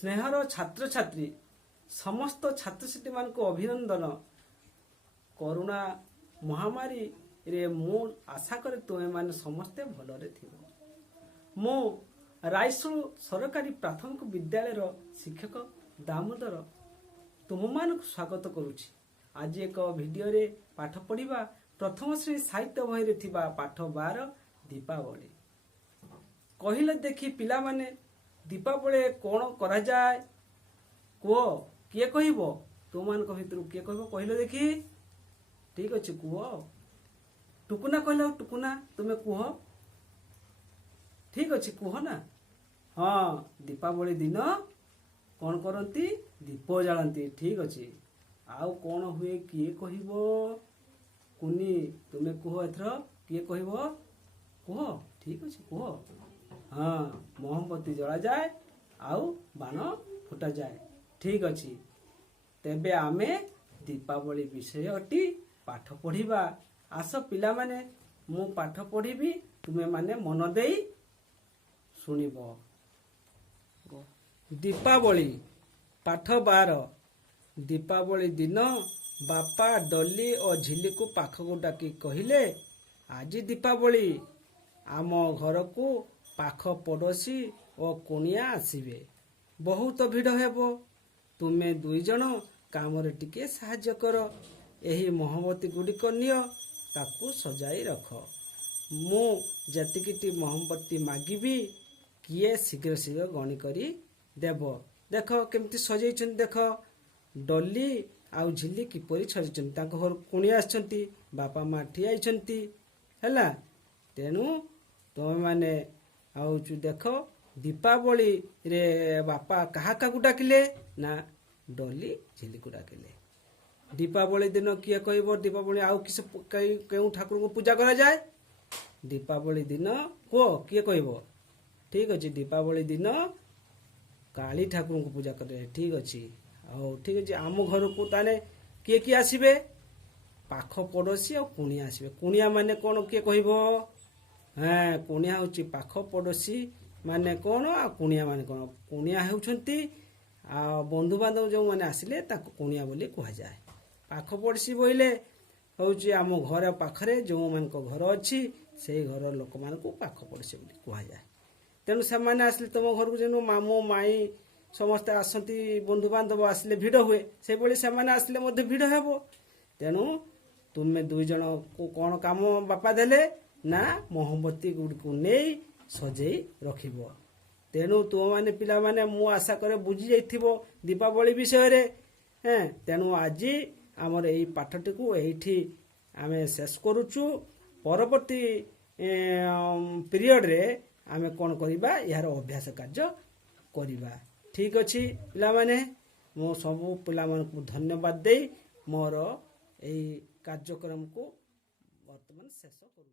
स्नेहर छात्र छात्री समस्त छात्र छात्री मान को अभिनंदन। कोरोना महामारी रे मु आशा करे तुमे माने समस्ते भलरे थिबो। मु रायसुल सरकारी प्राथमिक विद्यालय रो शिक्षक दामोदर तुम मान स्वागत करुछि। आज एक वीडियो रे पाठ पढ़िबा प्रथम श्रेणी साहित्य बही रे थिबा पाठ 12 दीपावली। कहिले देखि पिला माने दीपावली कोन करा जाय को किए कहिबो? तुम मान को भितर किए कहिबो कहिले देखि? ठीक अछि कुहो। टुकुना कहला टुकुना तुमे कुहो। ठीक अछि कुहो ना। हाँ दीपावली दिन कौन करती? दीप जालती। ठीक अछि। आउ कौन हुए किए कहिबो? कुनी तुमे कुहो एथर किए कहिबो? कुहो। ठीक अछि कुहो। हाँ मोमबत्ती जला जाए आउ बाण फुटा जाए। ठीक अछि। तेबे आमे दीपावली विषयटी पाठ पढ़िबा। आस पिला माने मु पाठ पढ़िबी तुमे माने मन देई सुनिबो। दीपावली पाठ 12। दीपावली दिन बापा डली और झिल्ली को पाखକୁ डाकी कहिले आज दीपावली आम घर को पाख पड़ोसी और कुनिया आसीबे। बहुत भिड़ हेबो। तुमे दुई जन काम रे टिके साहाय्य कर। एही मोहब्बती गुड़िक नियो ताकू सजाई रख। मु जतिकिटी मोहब्बती मागिबी किए शीघ्र शीघ्र गणी करी देबो। देख केमती सजाइछन। देख डली आउ झिल्ली किपरि सजाइछन। ताको घर कुनिया आछंती बापा मा ठिया आइछंती हैला। तेनु तुम माने आउ देख दीपावली रे बापा कहा काकू डाकिले ना डली झिल्ली को डाकिले। दीपावली दिन किए कहबो? दीपावली आउ किस केउ ठाकुर को पूजा करा जाए? दीपावली दिन को किए कहबो? ठीक अछि दीपावली दिन काली ठाकुर को पूजा करे। ठीक अछि। आउ ठीक अछि आम घर को ताने किए किए आसीबे? पाख पड़ोसी और कुनिया आसीबे। कुनिया माने कोन किए कहबो? हाँ कुनिया होची पाख पड़ोसी माने कोन आ कुनिया माने कोन? कुनिया हेउछंती आ बंधु बांधव जो माने आसिले ताको कुनिया बोली कहा जाए। पाख पड़ोसी बोइले होची आम घर पाखरे जो मान को घर अछि सेही घर लोक मान को पाख पड़ोसी बोली कहा जाए। तेनु से माने आसिले तुम घर को जेनु मामू माई समस्त आसंती बंधु बांधव आसिले भिड़ हुए से बोली से माने आसिले मध्ये भिड़ हेबो। तेनु तुमे दुई जन को कोन काम बापा देले ना मोहब्बती गुड़ को नहीं सजेई रखिबो। तेनु तुम माने पिला माने मु आशा करे बुझी जाइथिबो दीपावली विषय रे। हैं तेनु आज हमर एई पाठटी को एठी आमे शेष करूछु। परवर्ती पीरियड रे आमे कोन करिबा यार अभ्यास कार्य करिबा। ठीक अछि पिला माने मो सब पिला मान को धन्यवाद देई मोर एई कार्यक्रम को वर्तमान शेष करू।